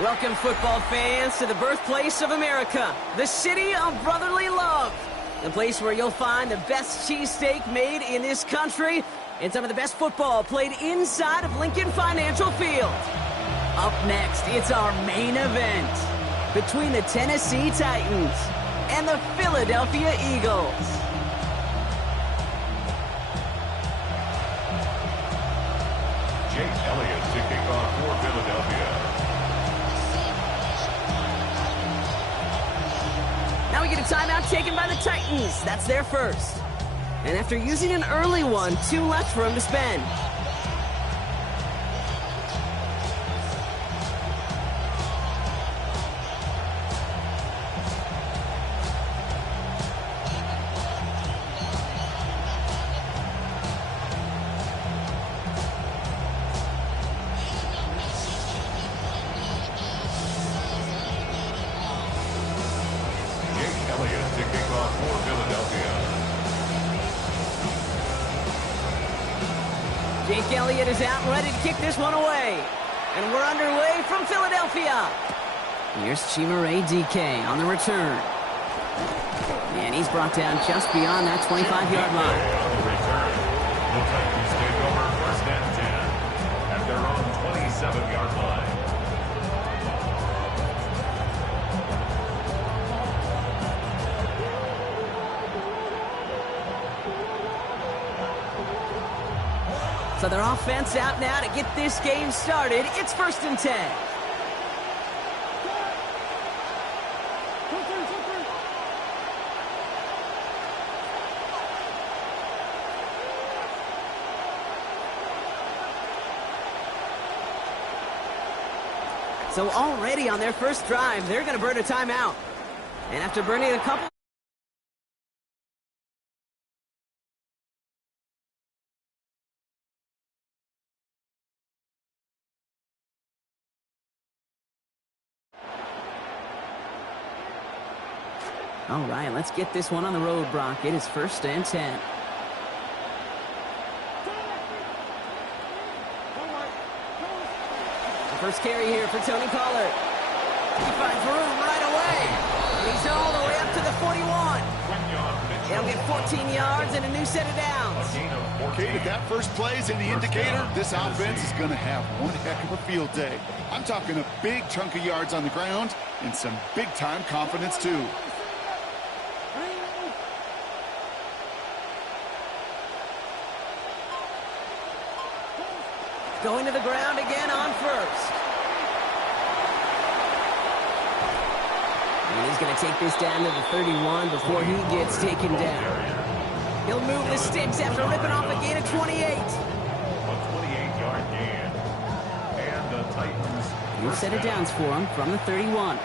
Welcome, football fans, to the birthplace of America, the city of brotherly love. The place where you'll find the best cheesesteak made in this country and some of the best football played inside of Lincoln Financial Field. Up next, it's our main event between the Tennessee Titans and the Philadelphia Eagles. Jake Elliott to kick off for Philadelphia. Now we get a timeout taken by the Titans. That's their first. And after using an early one, 2 left for him to spend. Jake Elliott is out and ready to kick this one away. And we're underway from Philadelphia. Here's Chimere DK on the return. And he's brought down just beyond that 25-yard line. On the return, the Titans take over first and 10 at their own 27-yard line. So their offense out now to get this game started. It's first and 10. So already on their first drive, they're going to burn a timeout. And after burning a couple... All right, let's get this one on the road, Brock. It is first and 10. The first carry here for Tony Pollard. He finds room right away. He's all the way up to the 41. He'll get 14 yards and a new set of downs. Okay, if that first play is in the indicator, this offense is going to have one heck of a field day. I'm talking a big chunk of yards on the ground and some big-time confidence, too. Going to the ground again on first. And he's going to take this down to the 31 before he gets taken down. He'll move the sticks after ripping off a gain of 28. A 28-yard gain. And the Titans... New set of downs for him from the 31.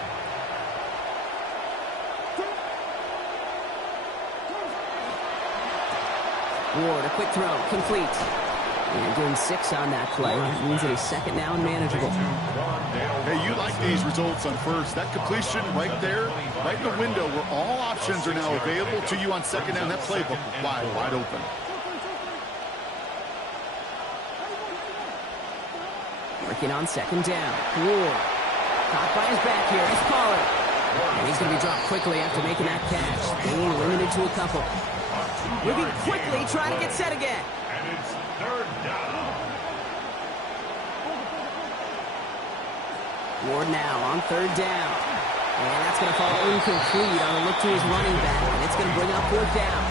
Ward, a quick throw, complete. And doing 6 on that play. That means it is second down and manageable. Hey, you like these results on first. That completion right there, right in the window where all options are now available to you on second down. That playbook wide open. Working on second down. Ward. Caught by his back here. It's Pollard. And he's going to be dropped quickly after making that catch. Being limited to a couple. Moving quickly, trying to get set again. And it's third down. Ward now on third down. And that's going to fall incomplete on a look to his running back. And it's going to bring up fourth down.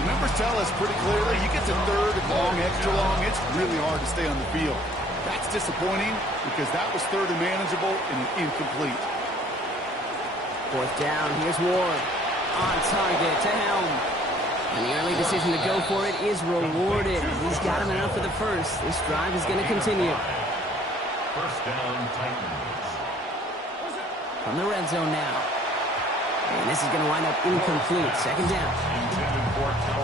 The numbers tell us pretty clearly, you get to third and long, extra long, it's really hard to stay on the field. That's disappointing because that was third and manageable and incomplete. Fourth down, here's Ward. On target to Helm. And the early decision to go for it is rewarded. He's got him enough for the first. This drive is going to continue. First down, Titans. From the red zone now. And this is going to wind up incomplete. Second down.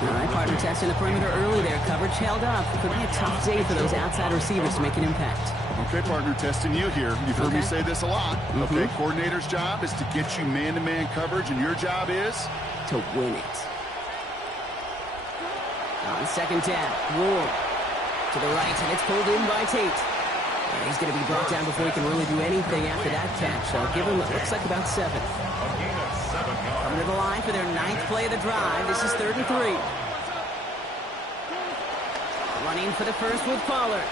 All right, partner testing the perimeter early there. Coverage held up. Could be a tough day for those outside receivers to make an impact. Okay, partner, testing you here. You've heard me say this a lot. Okay, coordinator's job is to get you man-to-man coverage, and your job is? To win it. On second down, Ward to the right, and it's pulled in by Tate. And he's going to be brought down before he can really do anything after that catch. So I'll give him what looks like about 7. Coming to the line for their 9th play of the drive. This is 3rd and 3. Running for the first with Pollard.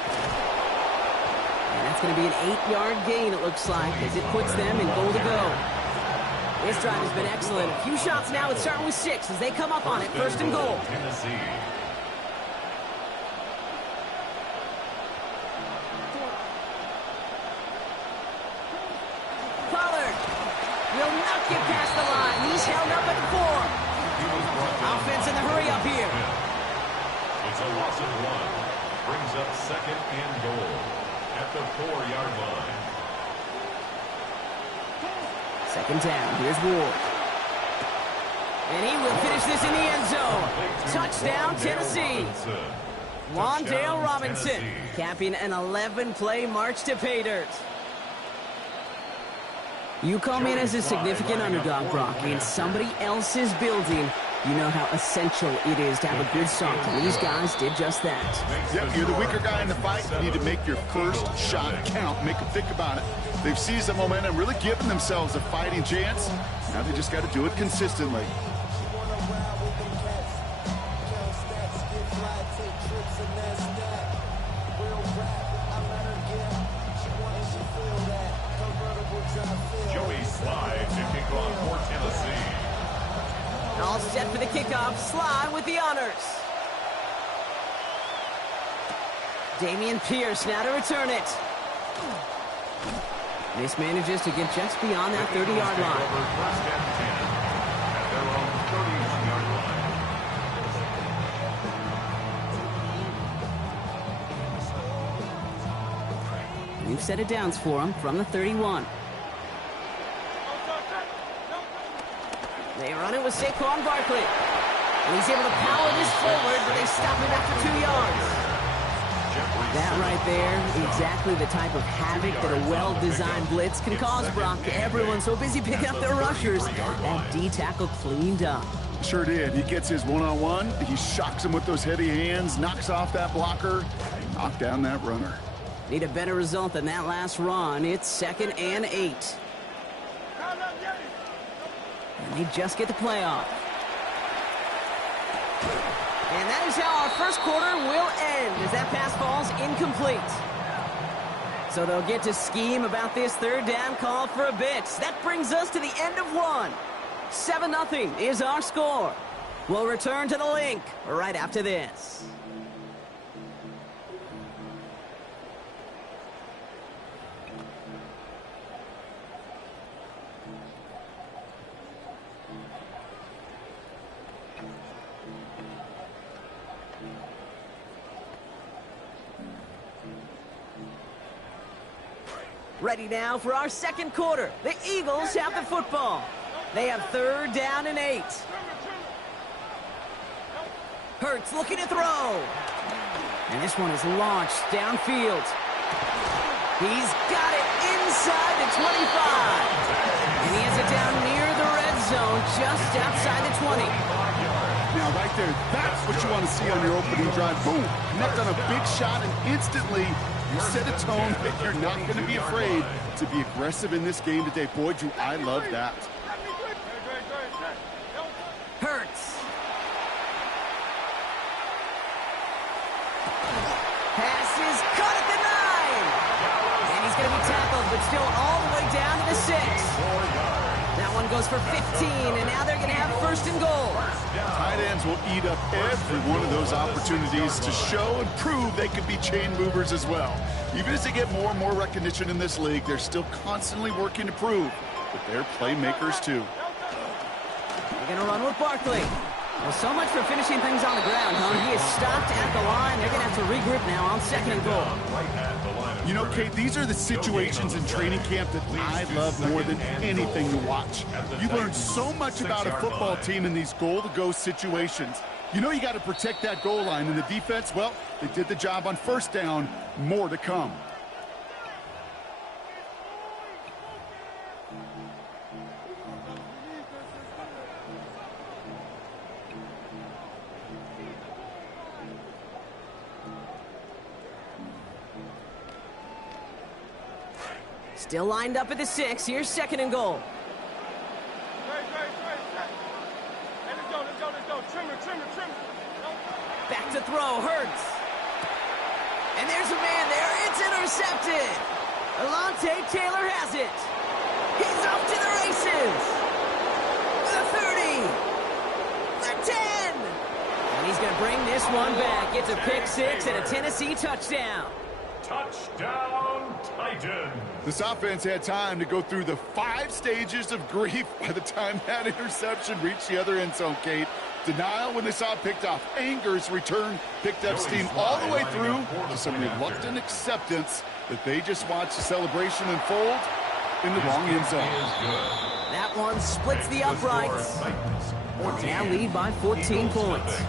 And that's going to be an 8-yard gain, it looks like, as it puts them in goal to go. This drive has been excellent. A few shots now. It's starting with 6 as they come up on it. 1st and goal. Pollard will not get past the line. He's held up at the 4. Offense in the hurry up here. It's a loss of 1. Brings up 2nd and goal at the 4-yard line. 2nd down. Here's Ward. And he will finish this in the end zone. Touchdown, Tennessee. Wan'Dale Robinson capping an 11-play march to pay dirt. You come in as a significant underdog, Brock, in somebody else's building. You know how essential it is to have a good start. And these guys did just that. Yep, you're the weaker guy in the fight. You need to make your first shot count. Make them think about it. They've seized the momentum, really given themselves a fighting chance. Now they just got to do it consistently. Joey Slide to kick off for Tennessee. All set for the kickoff. Slide with the honors. Damian Pierce now to return it. This manages to get just beyond that 30-yard line. First and 10 at their own 31-yard line. We've set it downs for him from the 31. They run it with Saquon Barkley. And he's able to power this forward, but they stop him after 2 yards. That right there, exactly the type of havoc that a well-designed blitz can cause, Brock. Everyone's so busy picking up their rushers. That D-tackle cleaned up. Sure did. He gets his one-on-one. He shocks him with those heavy hands, knocks off that blocker, knock down that runner. Need a better result than that last run. It's 2nd and 8. And they just get the playoff. And that is how our first quarter will end, as that pass falls incomplete. So they'll get to scheme about this 3rd down call for a bit. That brings us to the end of 1. 7-0 is our score. We'll return to the link right after this. Ready now for our second quarter. The Eagles have the football. They have 3rd down and 8. Hurts looking to throw. And this one is launched downfield. He's got it inside the 25. And he has it down near the red zone, just outside the 20. Now, right there, that's what you want to see on your opening drive. Boom, connect on a big shot, and instantly you set a tone that you're not going to be afraid to be aggressive in this game today. Boy, do I love that. Hurts. Pass is caught at the 9. And he's going to be tackled, but still all the way down to the 6. That one goes for 15, and now they're going to have 1st and goal. Tight ends will eat up every one of those opportunities to show and prove they could be chain movers as well. Even as they get more and more recognition in this league, they're still constantly working to prove that they're playmakers too. They're going to run with Barkley. Well, so much for finishing things on the ground, huh? He is stopped at the line. They're going to have to regroup now on 2nd and goal. You know, Kate, these are the situations in training camp that I love more than anything to watch. You learn so much about a football team in these goal-to-go situations. You know you got to protect that goal line, and the defense, well, they did the job on 1st down. More to come. Still lined up at the 6. Here's 2nd and goal. Trimmer. Back to throw, Hurts. And there's a man there. It's intercepted. Alontae Taylor has it. He's off to the races. The 30. The 10. And he's going to bring this one back. It's a pick 6 and a Tennessee touchdown. Touchdown, Titans. This offense had time to go through the 5 stages of grief by the time that interception reached the other end zone, Kate. Denial when they saw it picked off. Anger's return picked up steam all the way through to some reluctant acceptance that they just watched the celebration unfold in the wrong end zone. That one splits the uprights. Now lead by 14 points.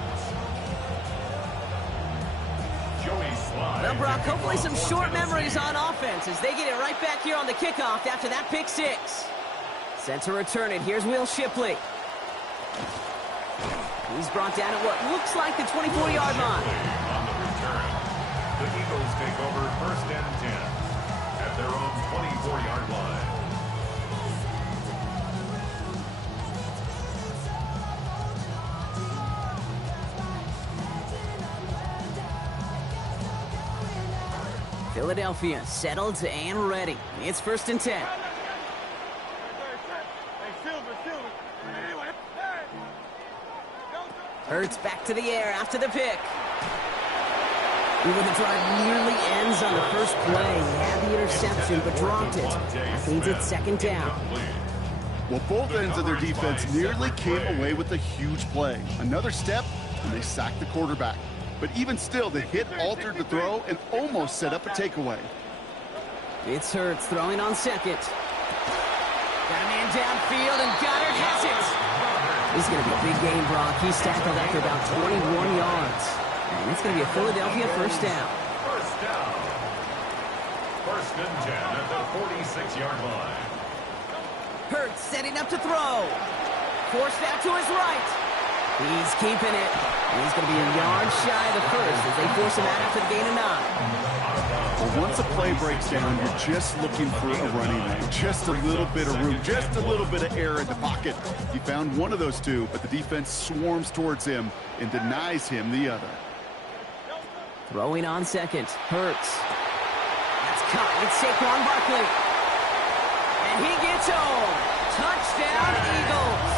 Well, Brock, hopefully some short memories on offense as they get it right back here on the kickoff after that pick 6. Set to return it. Here's Will Shipley. He's brought down at what looks like the 24-yard line. On the return, the Eagles take over 1st and 10 at their own 24-yard line. Philadelphia settled and ready. It's 1st and 10. Hurts back to the air after the pick. Even the drive nearly ends on the first play. He had the interception but dropped it. That means it's 2nd down. Well, both ends of their defense nearly came away with a huge play. Another step, and they sacked the quarterback. But even still, the hit altered the throw and almost set up a takeaway. It's Hurts throwing on 2nd. Got a man downfield, and Goddard has it. This is going to be a big game, Brock. He's tackled after about 21 yards. And it's going to be a Philadelphia 1st down. 1st and 10 at the 46-yard line. Hurts setting up to throw. Forced out to his right. He's keeping it. And he's going to be a yard shy of the 1st as they force him out after the gain of 9. Well, once a play breaks down, you're just looking for a running lane. Just a little bit of room, just a little bit of air in the pocket. He found one of those two, but the defense swarms towards him and denies him the other. Throwing on 2nd. Hurts. That's caught. It's Saquon Barkley. And he gets home. Touchdown, Eagles.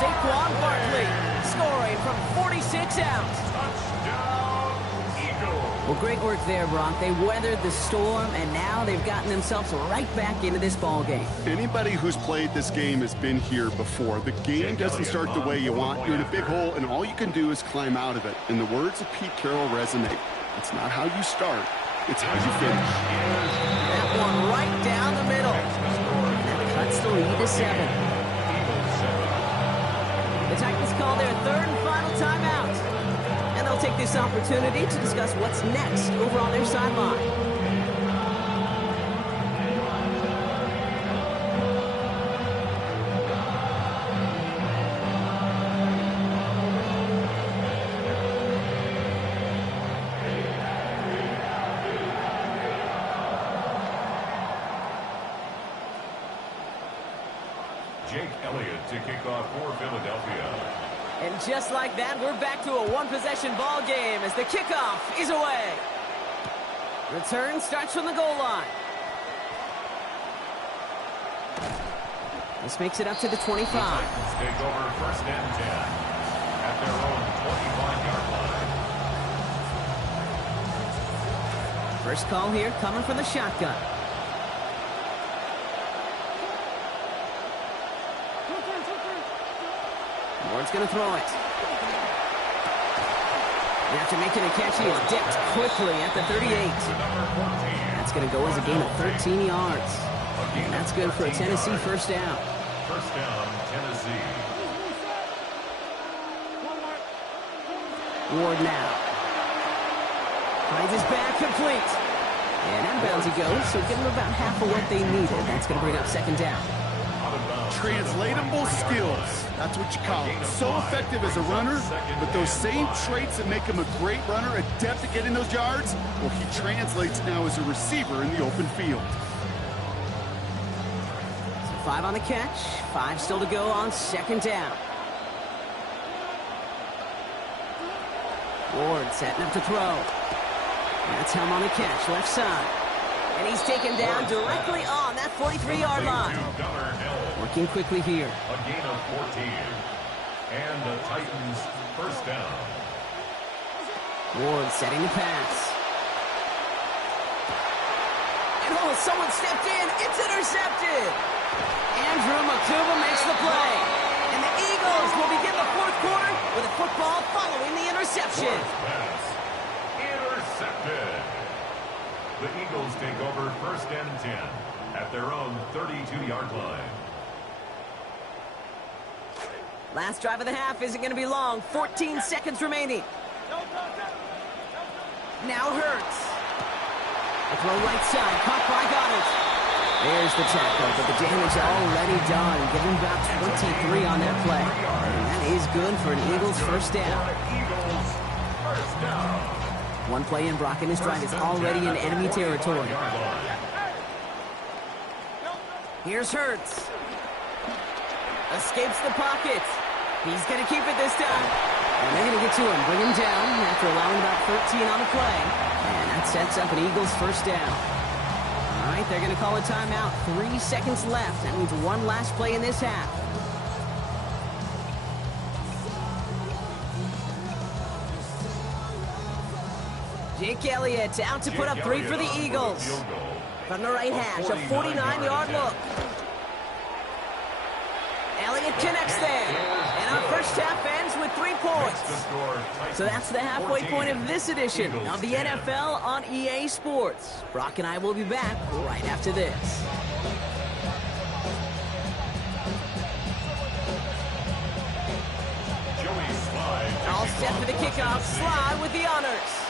Saquon Barkley scoring from 46 out. Touchdown, Eagles. Well, great work there, Brock. They weathered the storm, and now they've gotten themselves right back into this ball game. Anybody who's played this game has been here before. The game doesn't start the way you want. You're in a big hole, and all you can do is climb out of it. And the words of Pete Carroll resonate. It's not how you start, it's how you finish. That one right down the middle. That cuts the lead to 7. The Titans call their 3rd and final timeout. And they'll take this opportunity to discuss what's next over on their sideline. Jake Elliott to kick off for Philadelphia. And just like that, we're back to a one-possession ball game as the kickoff is away. Return starts from the goal line. This makes it up to the 25. The Titans take over 1st and 10 at their own 25-yard line. First call here coming from the shotgun. Ward's going to throw it. And after making a catch, he is dipped quickly at the 38. That's going to go as a gain of 13 yards. And that's good for a Tennessee 1st down. 1st down, Tennessee. Ward now. Finds his back complete. And out of bounds he goes, so give him about half of what they needed. That's going to bring up 2nd down. Translatable skills. That's what you call it. So effective as a runner, but those same traits that make him a great runner, adept at getting those yards, well, he translates now as a receiver in the open field. 5 on the catch. 5 still to go on second down. Ward setting up to throw. That's him on the catch, left side. And he's taken down directly on that 43-yard line. Working quickly here. A gain of 14. And the Titans first down. Ward setting the pass. And someone stepped in. It's intercepted. Andrew Makuba makes the play. And the Eagles will begin the fourth quarter with a football following the interception. Pass. Intercepted. The Eagles take over first and 10 at their own 32-yard line. Last drive of the half isn't going to be long. 14 seconds remaining. Now Hurts. A throw right side, caught by Goddard. There's the tackle, but the damage already done. Give him about 23 on that play. And that is good for an Eagles first down. One play in, Brock, and this drive is already in enemy territory. Here's Hurts. Escapes the pocket. He's going to keep it this time. And they're going to get to him, bring him down after allowing about 13 on the play. And that sets up an Eagles first down. All right, they're going to call a timeout. 3 seconds left. That means one last play in this half. Jake Elliott out to put up 3 for the Eagles. From the right hash, a 49-yard look. Elliott connects there. And our first half ends with 3 points. So that's the halfway point of this edition of the NFL on EA Sports. Brock and I will be back right after this. All set for the kickoff. Sly with the honors.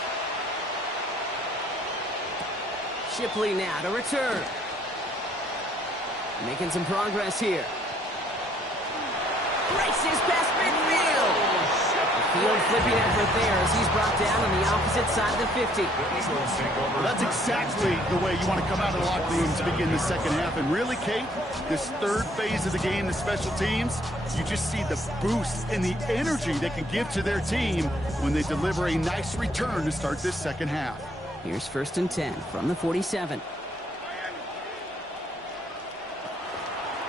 Shipley now to return. Making some progress here. Races past midfield. The field flipping effort there as he's brought down on the opposite side of the 50. Well, that's exactly the way you want to come out of the locker room to begin the second half. And really, Kate, this third phase of the game, the special teams, you just see the boost and the energy they can give to their team when they deliver a nice return to start this second half. Here's first and 10 from the 47.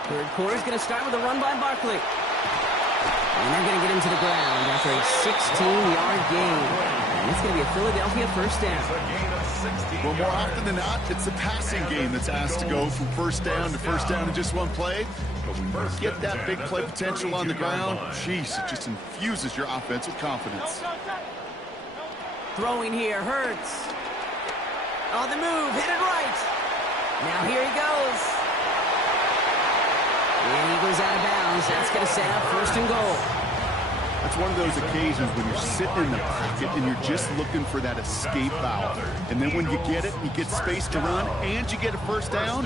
Third quarter's going to start with a run by Barkley. And they're going to get him to the ground after a 16-yard gain. And it's going to be a Philadelphia first down. Well, more often than not, it's the passing game that's asked to go from first down in just one play. But when you get that big play potential on the ground, jeez, it just infuses your offense with confidence. Throwing here, Hurts. On the move, hit it right. Now here he goes. And he goes out of bounds. That's going to set up first and goal. That's one of those occasions when you're sitting in the pocket and you're just looking for that escape valve. And then when you get it, you get space to run, and you get a first down,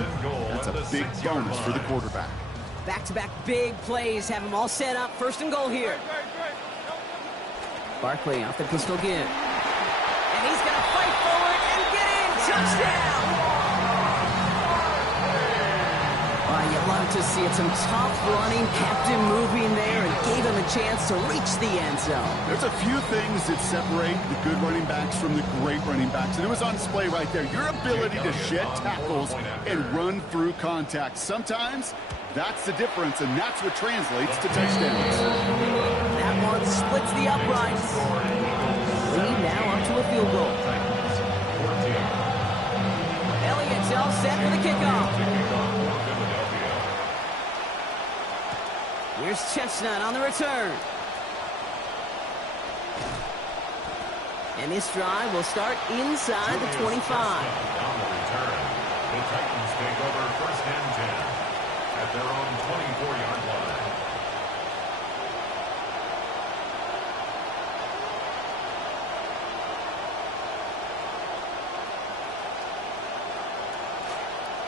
that's a big bonus for the quarterback. Back-to-back big plays have them all set up. First and goal here. Barkley off the pistol give. And he's going to fight forward and get in. Touchdown! You love to see it. Some tough running, kept him moving there, and gave him a chance to reach the end zone. There's a few things that separate the good running backs from the great running backs, and it was on display right there. Your ability to shed tackles and run through contact. Sometimes that's the difference, and that's what translates to touchdowns. That one splits the uprights. Lead now up to a field goal. Elliott's all set for the kickoff. Here's Chestnut on the return. And this drive will start inside the 25. On the return, the Titans take over first and 10 at their own 24-yard line.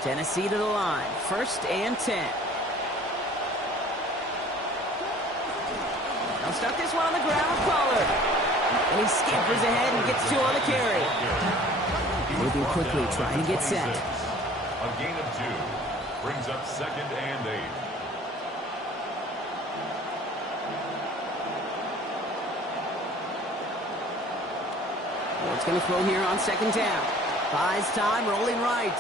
Tennessee to the line. First and 10. They'll start this one on the ground with Pollard. And he scampers ahead and gets 2 on the carry. Moving quickly, trying to get set. A gain of 2. brings up 2nd and 8. Ward's going to throw here on 2nd down. Buys time, rolling right.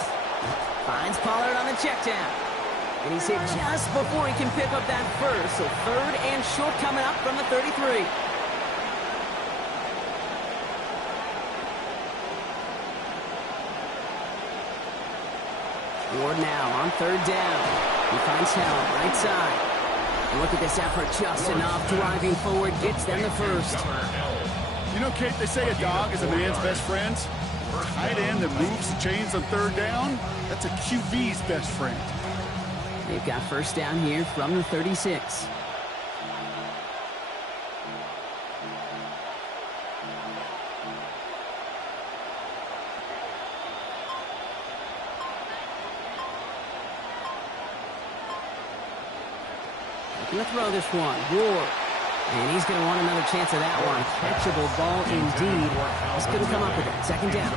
Finds Pollard on the check down. And he's hit just before he can pick up that first. So 3rd and short coming up from the 33. Ward now on 3rd down. He finds help, right side. And look at this effort, just enough. Driving forward, gets them the first. You know, Kate, they say a dog is a man's best friend. Tight end that moves the chains on 3rd down, that's a QB's best friend. They've got 1st down here from the 36. Going to throw this one. Ward. And he's going to want another chance at that one. Catchable ball indeed. Just couldn't come up with it. 2nd down.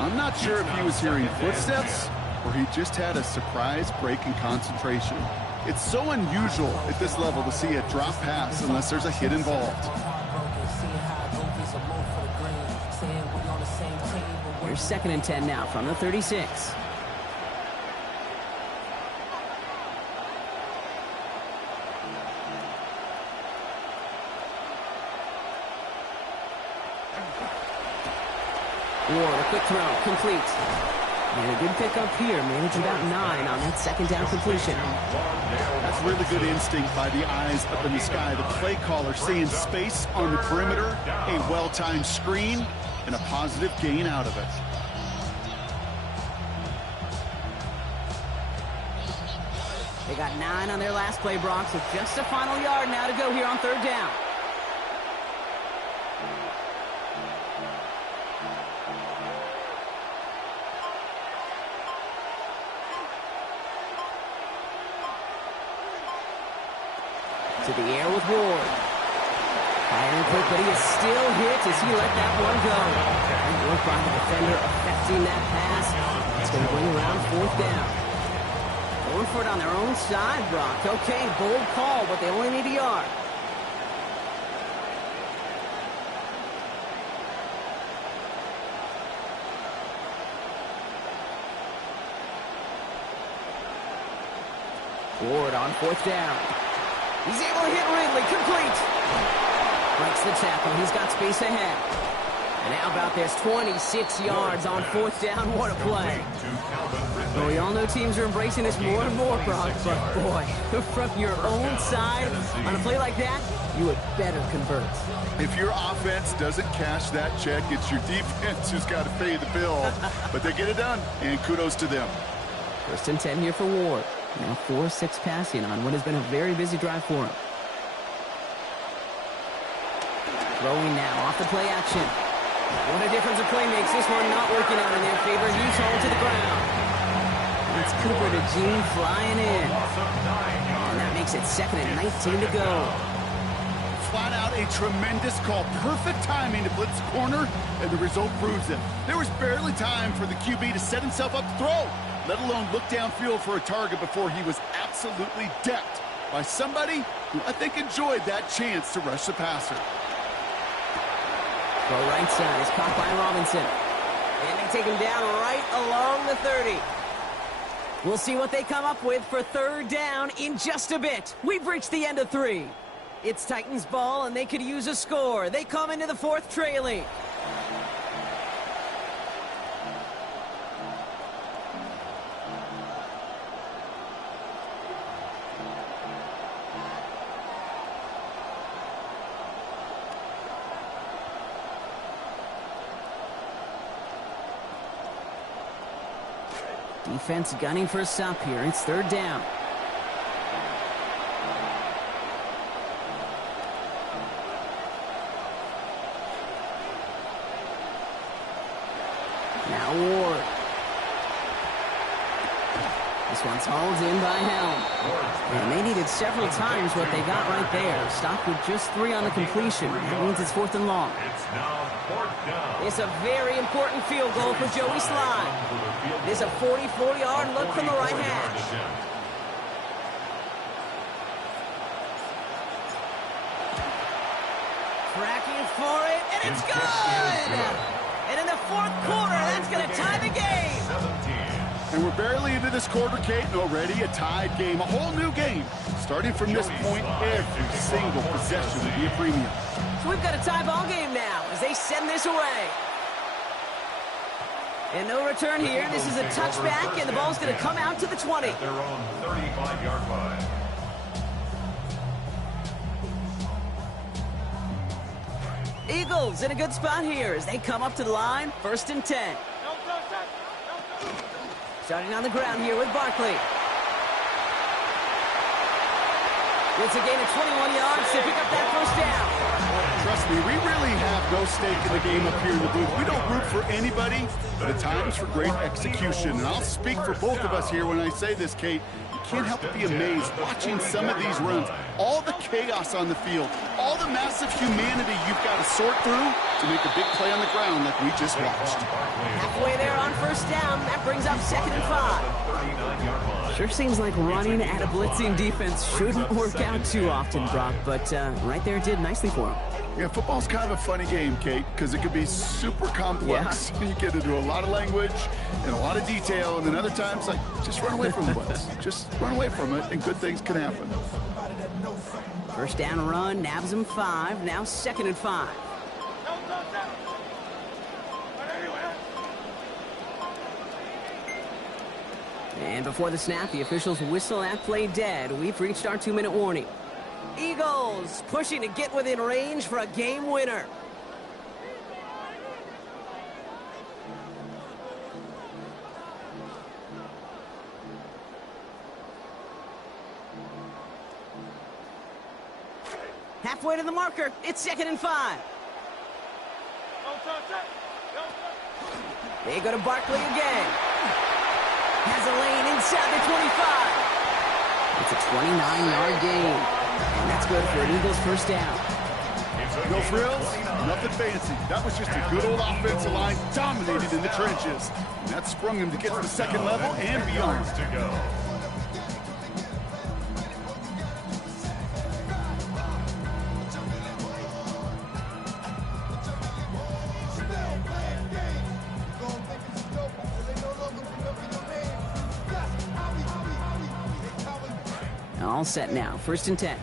I'm not sure if he was hearing footsteps or he just had a surprise break in concentration. It's so unusual at this level to see a drop pass unless there's a hit involved. Here's 2nd and 10 now from the 36. Ward, a quick throw, complete. And a good pickup here, managed about 9 on that 2nd down completion. That's really good instinct by the eyes up in the sky. The play caller seeing space on the perimeter, a well-timed screen, and a positive gain out of it. They got 9 on their last play, Brock, so just a final yard now to go here on 3rd down. To the air with Ward. Firing quick, but he is still hit as he let that one go. Good work by the defender affecting that pass. It's going to bring around 4th down. Going for it on their own side, Brock. Okay, bold call, but they only need a yard. Ward on 4th down. He's able to hit Ridley, complete. Breaks the tackle, he's got space ahead. And how about this, 26 yards on 4th down, what a play. Well, we all know teams are embracing this more and more, Brock, but boy, from your own side, on a play like that, you would better convert. If your offense doesn't cash that check, it's your defense who's got to pay the bill. But they get it done, and kudos to them. 1st and 10 here for Ward. Now 4-6 passing on what has been a very busy drive for him. Throwing now off the play action. What a difference a play makes. This one not working out in their favor. He's hauled to the ground. It's Cooper to Gene flying in. And that makes it 2nd and 19 to go. Flat out a tremendous call. Perfect timing to blitz the corner, and the result proves it. There was barely time for the QB to set himself up to throw, let alone look downfield for a target before he was absolutely decked by somebody who I think enjoyed that chance to rush the passer. Throw right side is caught by Robinson. And they take him down right along the 30. We'll see what they come up with for 3rd down in just a bit. We've reached the end of 3. It's Titans ball, and they could use a score. They come into the 4th trailing. Defense gunning for a stop here. It's 3rd down. Now Ward. This This one's hauled in by Helm. And they needed several times what they got right there. Stopped with just 3 on the completion. That means it's 4th and long. It's now 4th down. It's a very important field goal for Joey Slye. This is a 44-yard look from the right hash. Tracking for it, and it's good! And in the 4th quarter, that's going to tie the game. 17. And we're barely into this quarter, Kate, and already a tied game, a whole new game. Starting from this point, every single possession will be a premium. So we've got a tie ball game now as they send this away. And no return here. This is a touchback, and the ball's going to come out to the 20. At their own 35-yard line. Eagles in a good spot here as they come up to the line. 1st and 10. Starting on the ground here with Barkley. It's a gain of 21 yards to pick up that 1st down. Trust me, we really have no stake in the game up here in the booth. We don't root for anybody, but at times for great execution. And I'll speak for both of us here when I say this, Kate. You can't help but be amazed watching some of these runs. All the chaos on the field, all the massive humanity you've got to sort through to make a big play on the ground like we just watched. Halfway there on 1st down. That brings up 2nd and 5. Sure seems like running at a blitzing defense shouldn't work out too often, Brock, but right there it did nicely for him. Yeah, football's kind of a funny game, Kate, because it can be super complex. Yeah. You get into a lot of language and a lot of detail, and then other times, like, just run away from the blitz. Just run away from it, and good things can happen. 1st down run, nabs him 5, now 2nd and 5. And before the snap, the officials whistle that play dead. We've reached our 2-minute warning. Eagles pushing to get within range for a game winner. Halfway to the marker. It's 2nd and 5. They go to Barkley again. Has a lane inside the 25. It's a 29-yard gain. And that's good for an Eagles 1st down. No frills, nothing fancy. That was just a good old offensive line dominated in the trenches. And that sprung him to get to the 2nd level and beyond. All set now. 1st and 10.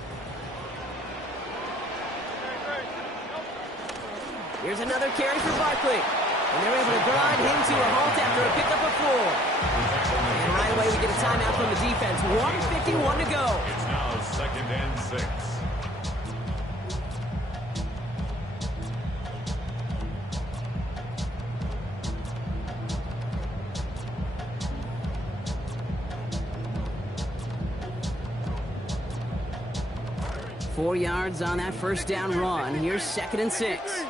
Here's another carry for Barkley. And they're able to grind him to a halt after a pickup of 4. And right away we get a timeout from the defense. 1:51 to go. It's now 2nd and 6. Four yards on that 1st down run. Here's 2nd and 6.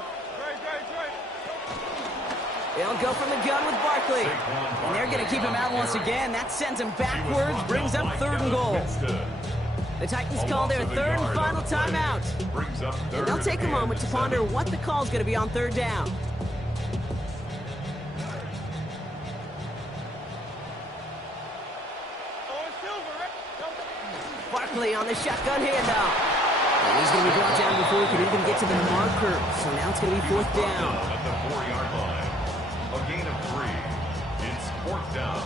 They'll go from the gun with Barkley. And they're going to keep him out once again. That sends him backwards, brings up 3rd and goal. The Titans call their 3rd and final timeout. And they'll take a moment to ponder what the call is going to be on 3rd down. Barkley on the shotgun handoff. And he's going to be brought down before he can even get to the marker. So now it's going to be 4th down. At the 4-yard line. A gain of 3. It's 4th down.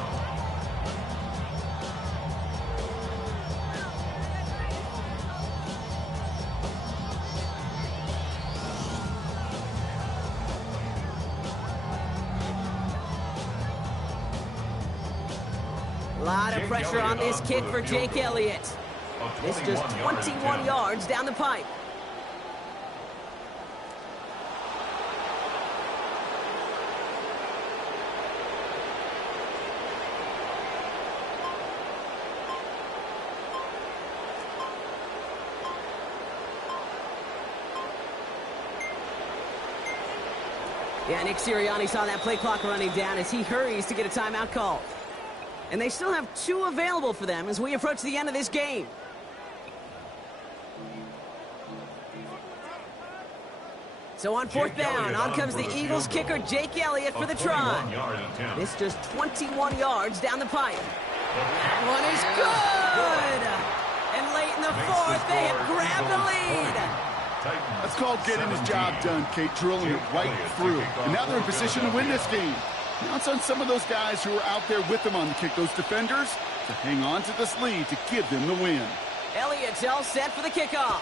A lot of pressure on this kick for Jake Elliott. This just 21 yards down the pipe. Yeah, Nick Sirianni saw that play clock running down as he hurries to get a timeout called. And they still have 2 available for them as we approach the end of this game. So on 4th down, on comes the Eagles kicker, Jake Elliott, for the try. This just 21 yards down the pipe. That one is good! And late in the 4th, they have grabbed the lead. That's called getting his job done, Kate, drilling it right through. And now they're in position to win this game. Now it's on some of those guys who are out there with them on the kick, those defenders, to hang on to this lead to give them the win. Elliott's all set for the kickoff.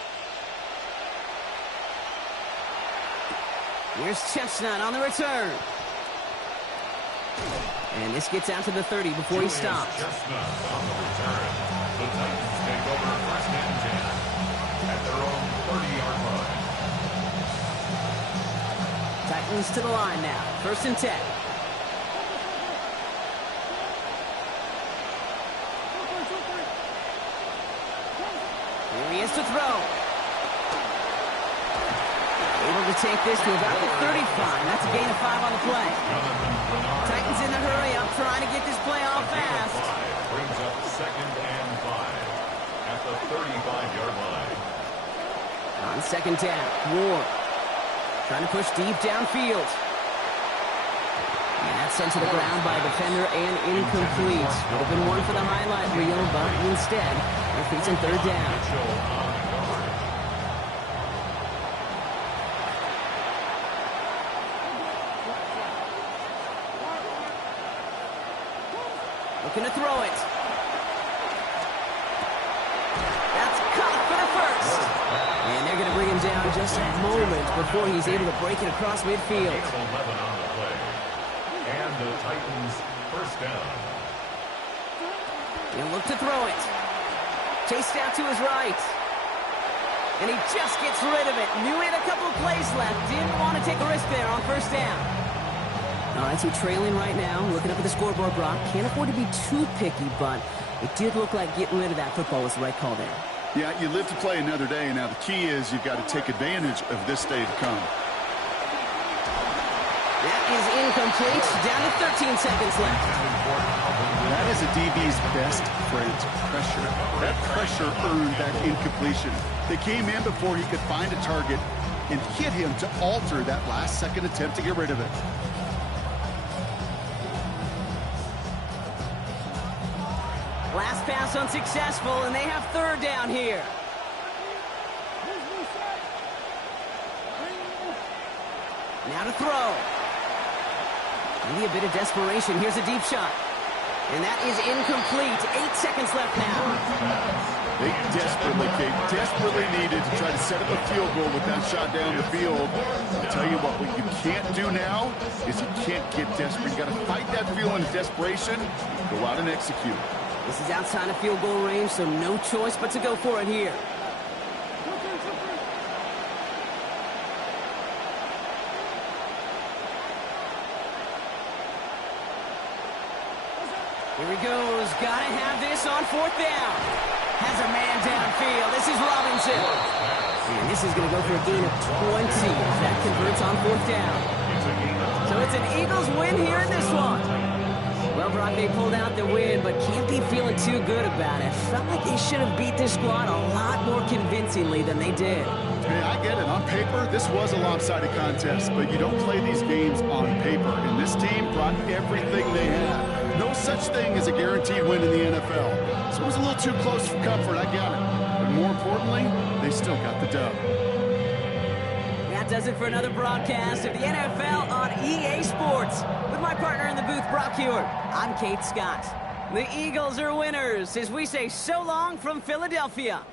Here's Chestnut on the return. And this gets out to the 30 before he stops. Chestnut on the return. The Titans take over 1st and 10 at their own 30-yard line. Titans to the line now. 1st and 10. Here he is to throw. Able to take this to about the 35. That's a gain of 5 on the play. Titans in the hurry up, trying to get this play off fast. Brings up 2nd and 5 at the 35-yard line. On 2nd down, Ward trying to push deep downfield. And that's sent to the ground by a defender and incomplete. Would have been one for the highlight reel, but instead, they're facing 3rd down. Looking to throw it. That's caught for the 1st. And they're going to bring him down just a moment before he's able to break it across midfield. 11 on the play. And the Titans 1st down. He'll look to throw it. Chased out to his right. And he just gets rid of it. Knew he had a couple of plays left. Didn't want to take a risk there on 1st down. All right, so trailing right now, looking up at the scoreboard, Brock. Can't afford to be too picky, but it did look like getting rid of that football was the right call there. Yeah, you live to play another day. Now the key is you've got to take advantage of this day to come. That is incomplete. Down to 13 seconds left. That is a DB's best phrase, pressure. That pressure earned that incompletion. They came in before he could find a target and hit him to alter that last-second attempt to get rid of it. Last pass unsuccessful, and they have 3rd down here. Now to throw. Maybe a bit of desperation. Here's a deep shot. And that is incomplete. 8 seconds left now. They desperately needed to try to set up a field goal with that shot down the field. I'll tell you what you can't do now is you can't get desperate. You got to fight that feeling of desperation, go out and execute. This is outside of field goal range, so no choice but to go for it here. Here he goes. Gotta have this on 4th down. Has a man downfield. This is Robinson. And this is going to go for a gain of 20 as that converts on 4th down. So it's an Eagles win here in this one. Well, Brock, they pulled out the win, but can't be feeling too good about it. Felt like they should have beat this squad a lot more convincingly than they did. Hey, I get it. On paper, this was a lopsided contest, but you don't play these games on paper. And this team brought everything they had. No such thing as a guaranteed win in the NFL. So it was a little too close for comfort, I get it. But more importantly, they still got the dub. That does it for another broadcast of the NFL on EA Sports. With my partner in the booth, Brock Hewitt, I'm Kate Scott. The Eagles are winners as we say so long from Philadelphia.